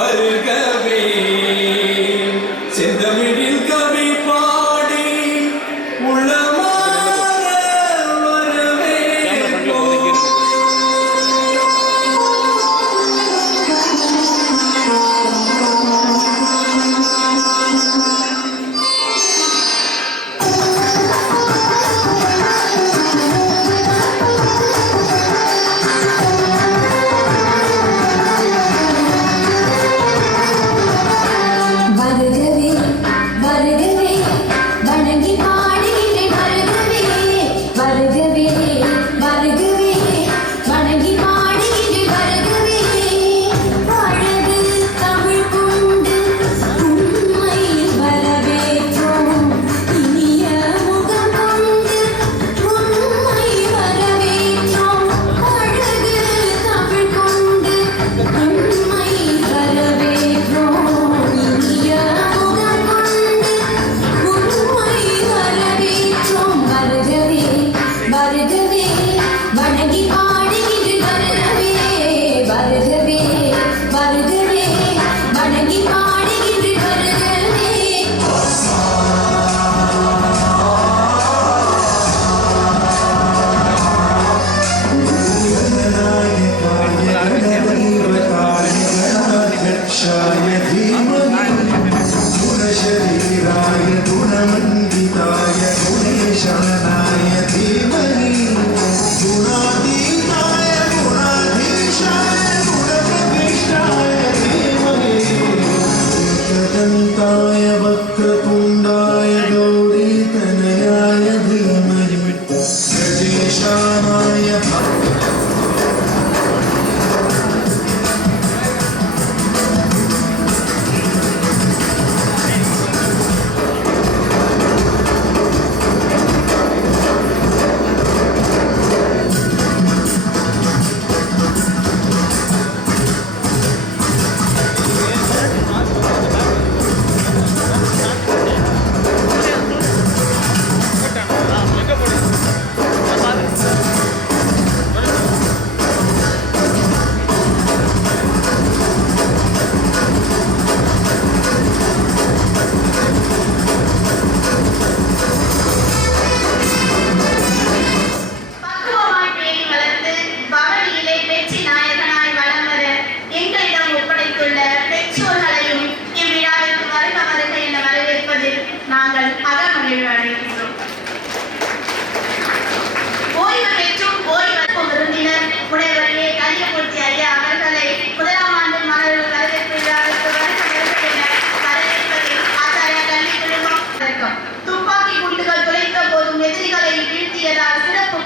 வருகவே செந்தமிழில் கவி பாடி உளமாற வரவே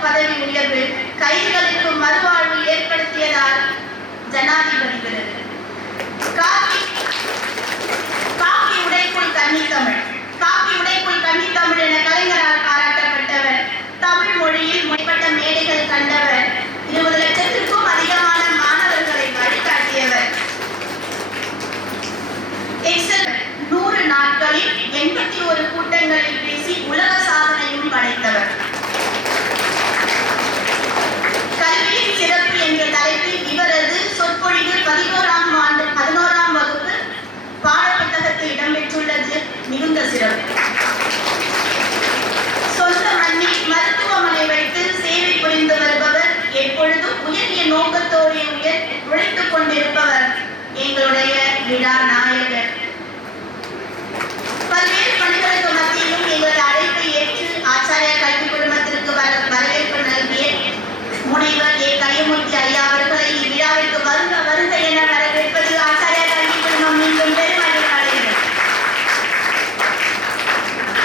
பதவி உயர்வு கைதிகளுக்கு மறுவாழ்வு ஏற்படுத்தியதால் ஜனாதிபதி விருது. காக்கி உடைக்குள் கன்னித்தமிழ், காக்கி உடைக்குள் கன்னித்தமிழ் என கலைஞரால் பாராட்டப்பட்டவர். தமிழ் மொழியில் மேம்பட்ட மேடைகள் கண்டவர். 20 லட்சத்திற்கும் அதிகமான மாணவர்களை வழிகாட்டியவர். எக்ஸல் 100 நாட்களில் 81 கூட்டங்களில் பேசி உலக சாதனையும் படைத்தவர். கல்வியின் சிறப்பு என்ற தலைப்பில் இவரது சொற்பொழிவு 11ஆம் வகுப்பு பாடப்புத்தகத்தில் இடம்பெற்றுள்ளது மிகுந்த சிறப்பு. சொந்த மண்ணில் மருத்துவமனை வைத்து சேவை புரிந்து வருபவர். எப்பொழுதும் உயரிய நோக்கத்தோடு உழைத்துக் கொண்டிருப்பவர் எங்களுடைய விழா நாயகர். பல்வேறு பணிகளுக்கு மத்தியிலும் எங்களது அழைப்பை ஏற்று ஆச்சாரியா கல்வி குழுமத்திற்கு வரவேற்பு நல்கிய முனைவர் ஏ. கலியமூர்த்தி ஐயா அவர்களை இவ்விழாவிற்கு வருக என வரவேற்பது ஆச்சாரியா கல்வி குழுமம் மீண்டும் பெருமகிழ்ச்சி அடைகிறது.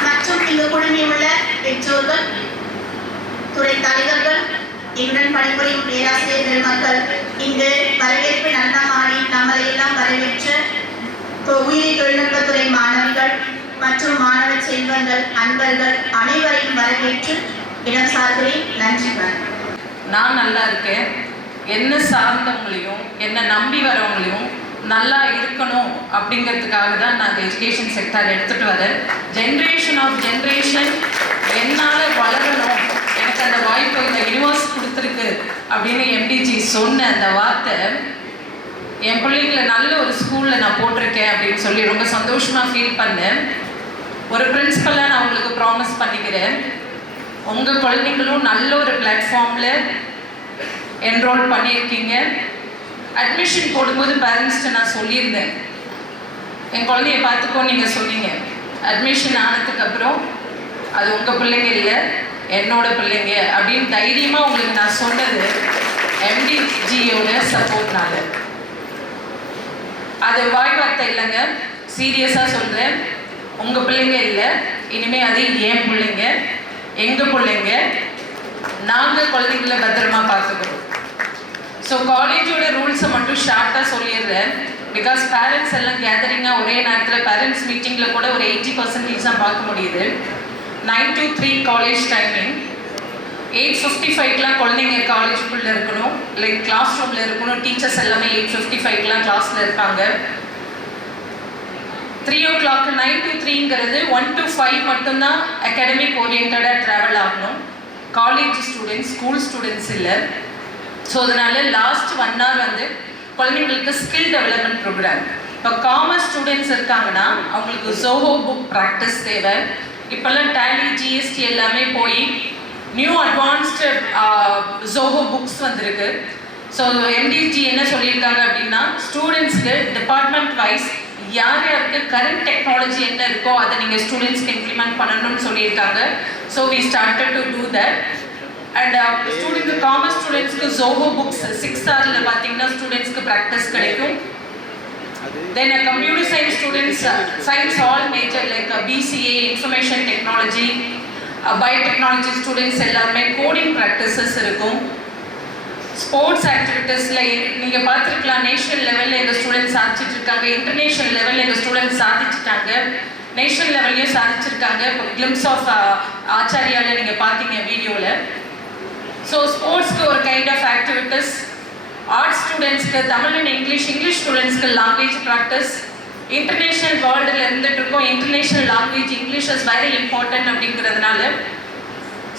மற்றும் இங்கு குழுமியுள்ள பெற்றோர்கள், துறை தலைவர்கள், எங்களுடன் பணிபுரியும் பேராசிரியர் பெருமக்கள், இங்கு வரவேற்பு நடனமாடி நம்மளை எல்லாம் வரவேற்று உயிரி தொழில்நுட்பத்துறை மாணவிகள் மற்றும் மாணவ செல்வங்கள், அன்பர்கள் அனைவரையும் வரவேற்று இடம் சார்கிறேன். நன்றி. நான் நல்லா இருக்கேன். என்ன சார்ந்தவங்களையும் என்ன நம்பி வரவங்களையும் நல்லா இருக்கணும் அப்படிங்கிறதுக்காக தான் நான் எஜுகேஷன் செக்டார் எடுத்துகிட்டு வரேன். ஜென்ரேஷன் என்னால் வளரணும், எனக்கு அந்த வாய்ப்பு இந்த யூனிவர்ஸ் கொடுத்துருக்கு அப்படின்னு எம்டிஜி சொன்ன அந்த வார்த்தை என் பிள்ளைங்களை நல்ல ஒரு ஸ்கூலில் நான் போட்டிருக்கேன் அப்படின்னு சொல்லி ரொம்ப சந்தோஷமாக ஃபீல் பண்ணேன். ஒரு பிரின்சிபலாக நான் உங்களுக்கு ப்ராமிஸ் பண்ணிக்கிறேன், உங்கள் குழந்தைங்களும் நல்ல ஒரு பிளாட்ஃபார்மில் என்ரோல் பண்ணியிருக்கீங்க. அட்மிஷன் போடும்போது பேரண்ட்ஸ்கிட்ட நான் சொல்லியிருந்தேன், என் குழந்தைய பார்த்துக்கோ நீங்கள் சொன்னீங்க. அட்மிஷன் ஆனதுக்கப்புறம் அது உங்கள் பிள்ளைங்க இல்லை, என்னோட பிள்ளைங்க அப்படின்னு தைரியமாக உங்களுக்கு நான் சொன்னது எம்டிஜியோட சப்போர்ட்னால. அது வாய் வார்த்தை இல்லைங்க, சீரியஸாக சொல்கிறேன். உங்கள் பிள்ளைங்க இல்லை, இனிமேல் அது என் பிள்ளைங்க, எங்கள் பிள்ளைங்க. நாங்கள் குழந்தைங்கள பத்திரமா பார்த்துக்கிறோம். ஸோ காலேஜோட ரூல்ஸை மட்டும் ஷார்ட்டாக சொல்லிடுறேன். பிகாஸ் பேரண்ட்ஸ் எல்லாம் கேதரிங்காக ஒரே நேரத்தில் பேரண்ட்ஸ் மீட்டிங்கில் கூட ஒரு 80% தான் பார்க்க முடியுது. 9 to 3 காலேஜ் டைமிங். 8:55 குழந்தைங்க காலேஜுக்குள்ளே இருக்கணும், லைக் கிளாஸ் ரூமில் இருக்கணும். டீச்சர்ஸ் எல்லாமே 8:55 கிளாஸில் இருப்பாங்க. 3 o'clock 9 to 3 1 to 5 மட்டும்தான் அகாடமிக் ஓரியன்டாக ட்ராவல் ஆகணும். காலேஜ் ஸ்டூடெண்ட்ஸ், ஸ்கூல் ஸ்டூடெண்ட்ஸ் இல்லை. ஸோ அதனால லாஸ்ட் 1 hour குழந்தைங்களுக்கு ஸ்கில் டெவலப்மெண்ட் ப்ரோக்ராம். இப்போ காமர்ஸ் ஸ்டூடெண்ட்ஸ் இருக்காங்கன்னா அவங்களுக்கு ஜோஹோ புக் ப்ராக்டிஸ் தேவை. இப்போல்லாம் டேலி, ஜிஎஸ்டி எல்லாமே போய் நியூ அட்வான்ஸ்டு ஜோஹோ புக்ஸ் வந்திருக்கு. ஸோ எம்டிஜி என்ன சொல்லியிருக்காங்க அப்படின்னா, ஸ்டூடெண்ட்ஸ்க்கு டிபார்ட்மெண்ட் வைஸ் யார் யாருக்கு கரண்ட் டெக்னாலஜி என்ன இருக்கோ அதை நீங்கள் ஸ்டூடெண்ட்ஸ்க்கு இம்ப்ளிமெண்ட் பண்ணணும்னு சொல்லியிருக்காங்க. So we started to do that. And students, commerce ஸ்டூடெண்ட்ஸ்க்கு ஜோஹோ புக்ஸ் 6 hours பார்த்தீங்கன்னா ஸ்டூடெண்ட்ஸ்க்கு ப்ராக்டிஸ் கிடைக்கும். Then computer science students, science all major like BCA, information technology, biotechnology students எல்லாருமே கோடிங் ப்ராக்டிசஸ் இருக்கும். ஸ்போர்ட்ஸ் ஆக்டிவிட்டீஸில் நீங்கள் பார்த்துருக்கலாம், நேஷனல் லெவலில் எங்கள் ஸ்டூடெண்ட்ஸ் சாதிச்சுட்டு இருக்காங்க, இன்டர்நேஷனல் லெவலில் எங்கள் ஸ்டூடெண்ட்ஸ் சாதிச்சுட்டாங்க, நேஷனல் லெவல்லையும் சாதிச்சிருக்காங்க. இப்போ கிளிம்ஸ் ஆஃப் ஆச்சாரியாவில் நீங்கள் பார்த்தீங்க வீடியோவில். ஸோ ஸ்போர்ட்ஸ்க்கு ஒரு கைண்ட் ஆஃப் ஆக்டிவிட்டீஸ், ஆர்ட்ஸ் ஸ்டூடெண்ட்ஸ்க்கு தமிழ் அண்ட் இங்கிலீஷ் ஸ்டூடெண்ட்ஸ்க்கு லாங்குவேஜ் ப்ராக்டிஸ். இன்டர்நேஷ்னல் வேர்ல்டில் இருந்துட்டு இருக்கோம், international language English is very important அப்படிங்கிறதுனால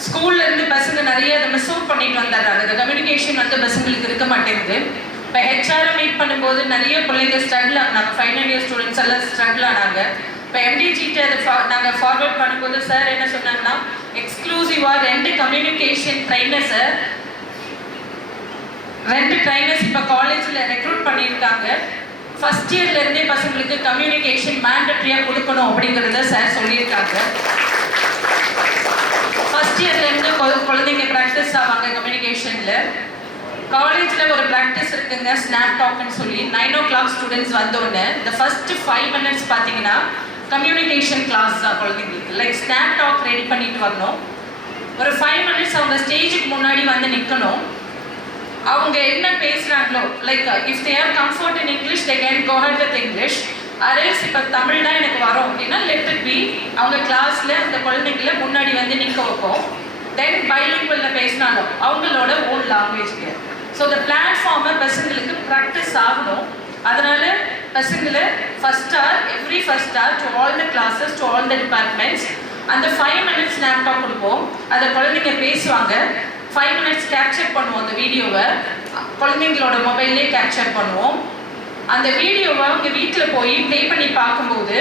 ஸ்கூல்ல இருந்து பசங்க நிறைய அதை மிஸ் அவுட் பண்ணிட்டு வந்துடுறாங்க. இந்த கம்யூனிகேஷன் பசங்களுக்கு இருக்க மாட்டேங்குது. இப்போ ஹெச்ஆரை மீட் பண்ணும்போது நிறைய பிள்ளைங்க ஸ்ட்ரகிள் ஆனாங்க, ஃபைனல் இயர் ஸ்டூடெண்ட்ஸ் எல்லாம் ஸ்ட்ரகிள் ஆனாங்க. இப்போ எம்டிஜிட்டு அதை நாங்கள் ஃபார்வர்ட் பண்ணும்போது சார் என்ன சொன்னாங்கன்னா, எக்ஸ்க்ளூசிவாக 2 கம்யூனிகேஷன் ட்ரைனர்ஸை 2 ட்ரைனர்ஸ் இப்போ காலேஜில் ரெக்ரூட் பண்ணியிருக்காங்க. ஃபர்ஸ்ட் இயர்லேருந்தே பசங்களுக்கு கம்யூனிகேஷன் மேண்டட்ரியாக கொடுக்கணும் அப்படிங்கிறத சார் சொல்லியிருக்காங்க. ஃபர்ஸ்ட் இயர்லேருந்து குழந்தைங்க ப்ராக்டிஸ் ஆவாங்க கம்யூனிகேஷனில். காலேஜில் ஒரு ப்ராக்டிஸ் இருக்குங்க, ஸ்னாப் டாக்னு சொல்லி. 9 o'clock ஸ்டூடெண்ட்ஸ் வந்தோடனே இந்த ஃபர்ஸ்ட் 5 minutes பார்த்தீங்கன்னா கம்யூனிகேஷன் கிளாஸ் தான் குழந்தைங்களுக்கு. லைக் ஸ்னாப் டாக் ரெடி பண்ணிட்டு வரணும். ஒரு 5 minutes அவங்க ஸ்டேஜுக்கு முன்னாடி வந்து நிற்கணும். அவங்க என்ன பேசுகிறாங்களோ, like if they are comfort in English they can go ahead with English. அரேஸ் இப்போ தமிழ் தான் எனக்கு வரும் அப்படின்னா லெட் இட் பி. அவங்க கிளாஸில் அந்த குழந்தைங்கள முன்னாடி வந்து நிற்க வைப்போம். தென் பைலிங்குவலில் பேசினாலும் அவங்களோட ஓன் லாங்குவேஜ்க்கு. ஸோ இந்த பிளாட்ஃபார்மை பசங்களுக்கு ப்ராக்டிஸ் ஆகணும். அதனால பசங்களை first hour, every first hour to all the classes, to all the departments அந்த 5 minutes லேப்டாப் கொடுப்போம். அதை குழந்தைங்க பேசுவாங்க. 5 minutes கேப்சர் பண்ணுவோம். அந்த வீடியோவை குழந்தைங்களோட மொபைல்லே கேப்சர் பண்ணுவோம். அந்த வீடியோவை அவங்க வீட்டில் போய் ப்ளே பண்ணி பார்க்கும்போது,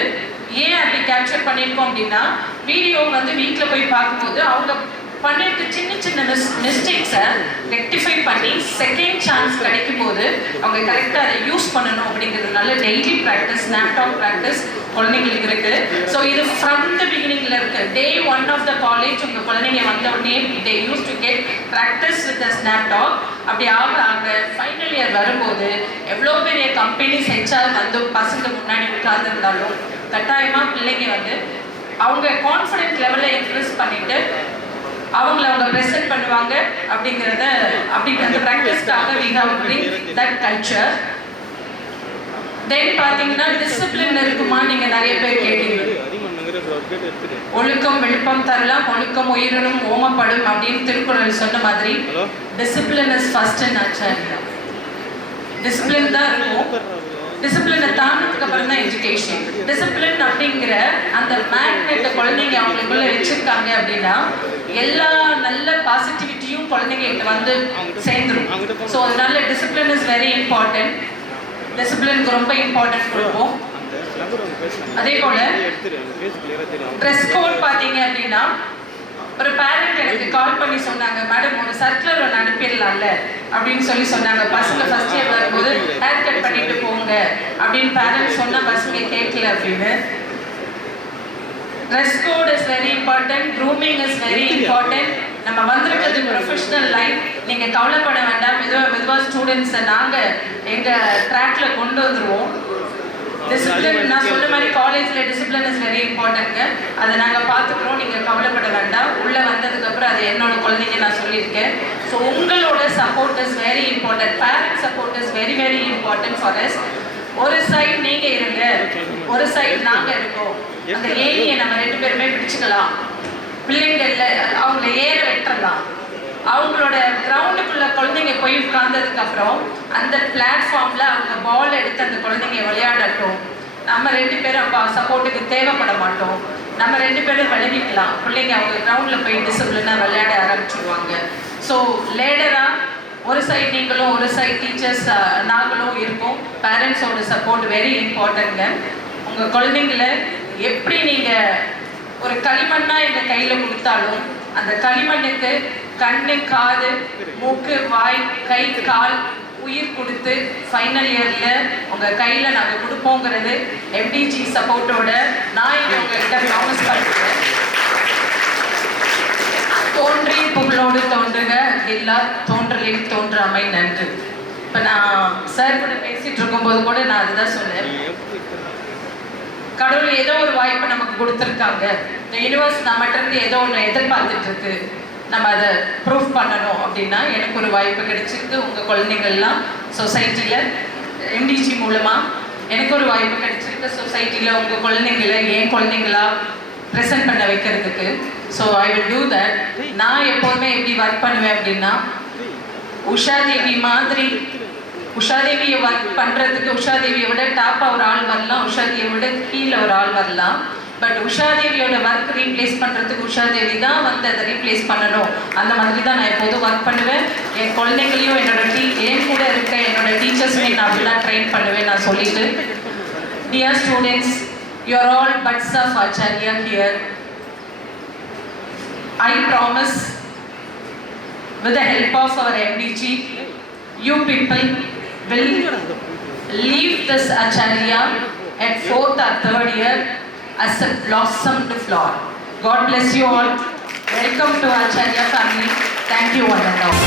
ஏன் அப்படி கேப்சர் பண்ணியிருக்கோம் அப்படின்னா, வீடியோ வீட்டில் போய் பார்க்கும்போது அவங்க பண்ணிட்டு சின்ன சின்ன மிஸ்டேக்ஸை ரெக்டிஃபை பண்ணி செகண்ட் சான்ஸ் கிடைக்கும் போது அவங்க கரெக்டாக அதை யூஸ் பண்ணணும் அப்படிங்கிறதுனால டெய்லி ப்ராக்டிஸ், ஸ்னாப்டாக் ப்ராக்டிஸ் குழந்தைங்களுக்கு இருக்குது. ஸோ இது ஃப்ரம் த பிகினிங்கில் இருக்குது. Day 1 of the college உங்கள் குழந்தைங்க வந்த உடனே they used to get practice with the snaptalk. அப்படி ஆக ஃபைனல் இயர் வரும்போது எவ்வளோ பெரிய கம்பெனிஸ் ஹெச்ஆர் வந்து பசங்க முன்னாடி உட்கார்ந்துருந்தாலும் கட்டாயமாக பிள்ளைங்க அவங்க கான்ஃபிடென்ட் லெவலில் இன்க்ரீஸ் பண்ணிட்டு அவங்கள அவங்க ப்ரெசென்ட் பண்ணுவாங்க அப்படிங்கிறத அந்த ப்ராக்டிஸ்க்காக we have to bring that culture. தென் பார்த்தீங்கன்னா டிசிப்ளின் இருக்குமா நீங்கள் நிறைய பேர் கேட்டீங்க. ஒழுக்கம் விழுப்பம் தரலாம், ஒழுக்கம் உயிரினும் ஓமப்படும் அப்படின்னு திருக்குறள் சொன்ன மாதிரி discipline is first in Acharya. Discipline தான் இருக்கும். டிசிப்ளினை தாண்டதுக்கு அப்புறம் தான் எஜுகேஷன். டிசிப்ளின் அப்படிங்கிற அந்த மேக்னெட்டை குழந்தைங்க அவங்களுக்குள்ள வச்சிருக்காங்க அப்படின்னா எல்லா நல்ல பாசிட்டிவிட்டியும் குழந்தைங்க சேர்ந்துடும். ஸோ அதனால டிசிப்ளின் இஸ் வெரி இம்பார்ட்டன்ட். டிசிப்ளினுக்கு ரொம்ப இம்பார்ட்டன்ட் கொடுப்போம். அதே போல ட்ரெஸ் கோட் பார்த்தீங்க அப்படின்னா ஒரு பேரண்ட் எனக்கு கால் பண்ணி சொன்னாங்க, மேடம் ஒரு சர்க்குலர் ஒன்று அனுப்பிடலாம்ல அப்படின்னு சொன்னாங்க. பசங்க ஃபர்ஸ்ட் இயர் வரும்போது ஹேர் கட் பண்ணிட்டு போங்க அப்படின்னு பேரண்ட்ஸ் சொன்னால் பசங்க கேட்கல அப்படின்னு. Dress code is very important, grooming is very important. நம்ம வந்திருக்கிறது ப்ரொஃபஷனல் லைஃப், நீங்கள் கவலைப்பட வேண்டாம். மெதுவாக ஸ்டூடெண்ட்ஸை நாங்கள் எங்கள் ட்ராக்ல கொண்டு வந்துடுவோம். டிசிப்ளின் நான் சொன்ன மாதிரி காலேஜில் டிசிப்ளின் இஸ் வெரி இம்பார்ட்டன்ட்ங்க. அதை நாங்கள் பார்த்துக்குறோம், நீங்கள் கவலைப்பட வேண்டாம். உள்ளே வந்ததுக்கப்புறம் அது என்னோட குழந்தைங்க நான் சொல்லியிருக்கேன். ஸோ உங்களோட support is very important, parent support is very very important for us. ஒரு சைடு நீங்கள் இருங்க, ஒரு சைடு நாங்கள் இருக்கோம். அந்த ஏணியை நம்ம 2 பேருமே பிடிச்சிக்கலாம். பிள்ளைங்கள்ல அவங்கள ஏற வெட்டலாம். அவங்களோட கிரவுண்டுக்குள்ள குழந்தைங்க போய் உட்கார்ந்ததுக்கு அப்புறம் அந்த பிளாட்ஃபார்ம்ல அவங்க பால் எடுத்து அந்த குழந்தைங்க விளையாடட்டும். நம்ம 2 பேரும் சப்போர்ட்டுக்கு தேவைப்பட மாட்டோம். நம்ம 2 பேரும் விளைவிக்கலாம். பிள்ளைங்க அவங்க கிரவுண்ட்ல போய் டிசிப்ளினா விளையாட ஆரம்பிச்சிருவாங்க. ஸோ லேடரா ஒரு சைடு நீங்களும் ஒரு சைடு டீச்சர்ஸ் நாங்களும் இருக்கோம். பேரண்ட்ஸோட சப்போர்ட் வெரி இம்பார்ட்டன்ட்ங்க. உங்கள் குழந்தைங்களை எப்படி நீங்கள் ஒரு களிமண்ணா எங்கள் கையில் கொடுத்தாலும் அந்த களிமண்ணுக்கு கண்ணு, காது, மூக்கு, வாய், கை, கால், உயிர் கொடுத்து ஃபைனல் இயரில் உங்கள் கையில் நாங்கள் கொடுப்போங்கிறது எம்டிஜி சப்போர்ட்டோட நான் இங்கே உங்கள்கிட்ட ப்ராமிஸ் பண்ணுறேன். தோன்றி புகழோடு தோன்றுக, எல்லா தோன்றலில் தோன்றாமை நன்று. இப்போ நான் சார் கூட பேசிகிட்டு இருக்கும்போது கூட நான் அதுதான் சொன்னேன். கடவுள் ஏதோ ஒரு வாய்ப்பை நமக்கு கொடுத்துருக்காங்க. இந்த யூனிவர்ஸ் நம்மகிட்ட இருந்து ஏதோ ஒன்று எதிர்பார்த்துட்டு இருக்கு, நம்ம அதை ப்ரூஃப் பண்ணணும் அப்படின்னா எனக்கு ஒரு வாய்ப்பு கிடைச்சிருக்கு. உங்கள் குழந்தைங்கள்லாம் சொசைட்டியில் எம்டிஜி மூலமாக எனக்கு ஒரு வாய்ப்பு கிடைச்சிருக்கு. சொசைட்டியில் உங்கள் குழந்தைங்கள என் குழந்தைங்களா ப்ரெசென்ட் பண்ண வைக்கிறதுக்கு. So I will do that. நான் எப்போதுமே எப்படி ஒர்க் பண்ணுவேன் அப்படின்னா உஷாதேவி மாதிரி, உஷாதேவியை ஒர்க் பண்ணுறதுக்கு உஷாதேவியை விட டாப்பாக ஒரு ஆள் வரலாம், உஷாதேவியை விட கீழே ஒரு ஆள் வரலாம். பட் உஷாதேவியோட ஒர்க் ரீப்ளேஸ் பண்ணுறதுக்கு உஷாதேவி தான் வந்து அதை ரீப்ளேஸ் பண்ணணும். அந்த மாதிரி தான் நான் எப்போதும் ஒர்க் பண்ணுவேன். என் குழந்தைங்களையும் என் கூட இருக்க என்னோட டீச்சர்ஸுமே நான் அப்படிலாம் ட்ரெயின் பண்ணுவேன். நான் சொல்லிட்டு, dear students, you are all buds of Acharya here. I promise, with the help of our MDG, you people will leave this Acharya at 4th or 3rd year as a blossomed flower. God bless you all. Welcome to Acharya family. Thank you one and all.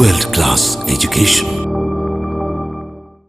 world-class education.